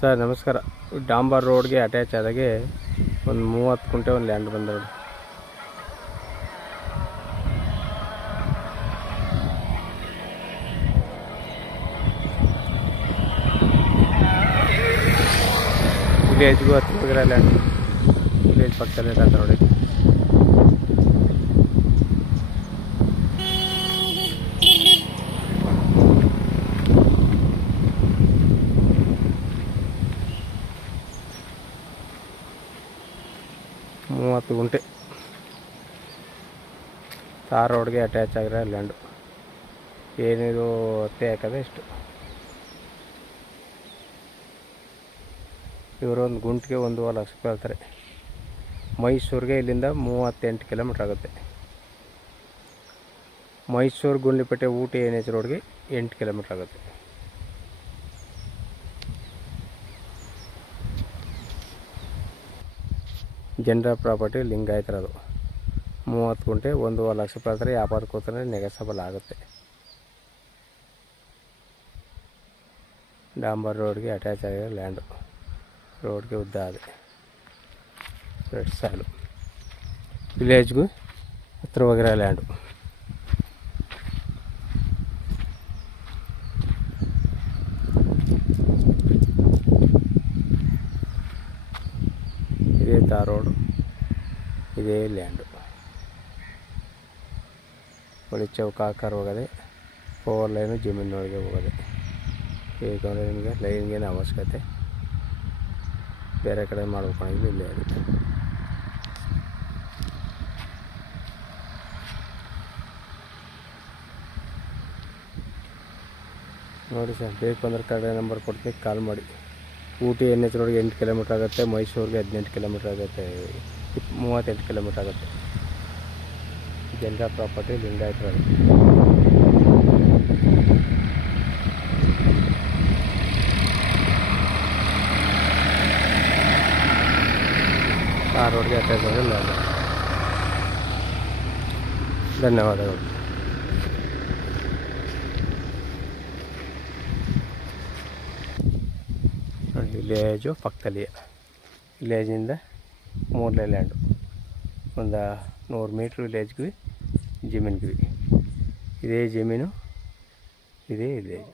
Sir ನಮಸ್ಕಾರ. ಡಾಂಬರ್ ರೋಡ್ಗೆ attach ಆದಾಗೆ ಒಂದು 30 ಕುಂಟೆ ಒಂದು ಲ್ಯಾಂಡ್ ಬಂದ ನೋಡಿ. ವಿಲೇಜ್ಗೂ ಹತ್ರ ಹೋಗಿರೋ ಲ್ಯಾಂಡ್, ವಿಲೇಜ್ ಪಕ್ಕದಲ್ಲೇ ಇರೋದು ನೋಡಿ. ಮೂವತ್ತು ಗುಂಟೆ ತಾರ್ ರೋಡ್ಗೆ ಅಟ್ಯಾಚ್ ಆಗಿರೋ ಲ್ಯಾಂಡು. ಏನಿದು ಹತ್ತೆ ಹಾಕೋದೆ ಇಷ್ಟು. ಇವರು ಒಂದು ಗುಂಟಿಗೆ 1.5 ಲಕ್ಷ ರೂಪಾಯಿ ಹೇಳ್ತಾರೆ. ಮೈಸೂರಿಗೆ ಇಲ್ಲಿಂದ 38 ಕಿಲೋಮೀಟ್ರ್ ಆಗುತ್ತೆ. ಮೈಸೂರು ಗುಂಡ್ಲುಪೇಟೆ ಊಟಿ NH ರೋಡ್ಗೆ 8 ಕಿಲೋಮೀಟ್ರ್ ಆಗುತ್ತೆ. ಜನರ ಪ್ರಾಪರ್ಟಿ ಲಿಂಗಾಯತರದು. 30 ಗುಂಟೆ 1.5 ಲಕ್ಷ ರೂಪಾಯಿ ಹೇಳ್ತಾರೆ. ವ್ಯಾಪಾರಕ್ಕೆ ಹೋಗ್ತಾರೆ, ನೆಗೆಸಬಲ್ ಆಗುತ್ತೆ. ಡಾಂಬರ್ ರೋಡ್ಗೆ ಅಟ್ಯಾಚ್ ಆಗಿರೋ ಲ್ಯಾಂಡು. ರೋಡ್ಗೆ ಉದ್ದ ಇದೆ, ರೆಡ್ ಸಾಲು. ವಿಲೇಜ್ಗೂ ಹತ್ರವಾಗಿರೋ ಲ್ಯಾಂಡು. ಇದೇ ತಾರ್ ರೋಡು, ಇದೇ ಲ್ಯಾಂಡು. ಬಳಿ ಚೌಕ ಆಕಾರ ಹೋಗೋದೆ, 4 ಲೈನು ಜಮೀನೊಳಗೆ ಹೋಗೋದೆ. ಏಕೆಂದರೆ ನಿಮಗೆ ಲೈನ್ಗೇನು ಅವಶ್ಯಕತೆ ಬೇರೆ ಕಡೆ ಮಾಡ್ಬೇಕಂದ್ರೆ ಇಲ್ಲೇ ಆಗುತ್ತೆ. ನೋಡಿ ಸರ್, ಬೇಕು ಅಂದ್ರೆ ಕಡೆ ನಂಬರ್ ಕೊಡ್ತೀನಿ, ಕಾಲ್ ಮಾಡಿ. ಊಟಿ NH ರೋಡ್ಗೆ 8 ಕಿಲೋಮೀಟ್ರ್ ಆಗುತ್ತೆ. ಮೈಸೂರಿಗೆ 18 ಕಿಲೋಮೀಟ್ರ್ ಆಗುತ್ತೆ. 38 ಕಿಲೋಮೀಟ್ರ್ ಆಗುತ್ತೆ. ಜನರ ಪ್ರಾಪರ್ಟಿ ಲಿಂಗಾಯತರು. ಆ ರೋಡ್ಗೆ ಅಟ್ಯಾಚ್ ಆಗಿಲ್ಲ. ಧನ್ಯವಾದಗಳು. ವಿಲೇಜು ಪಕ್ಕದಲ್ಲಿ, ವಿಲೇಜಿಂದ 3 ಲ್ಯಾಂಡು. ಒಂದು 100 ಮೀಟ್ರ್ ವಿಲೇಜ್ಗೂ ಜಮೀನ್ಗೂ. ಇದೇ ಜಮೀನು, ಇದೇ ವಿಲೇಜು.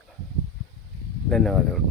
ಧನ್ಯವಾದಗಳು.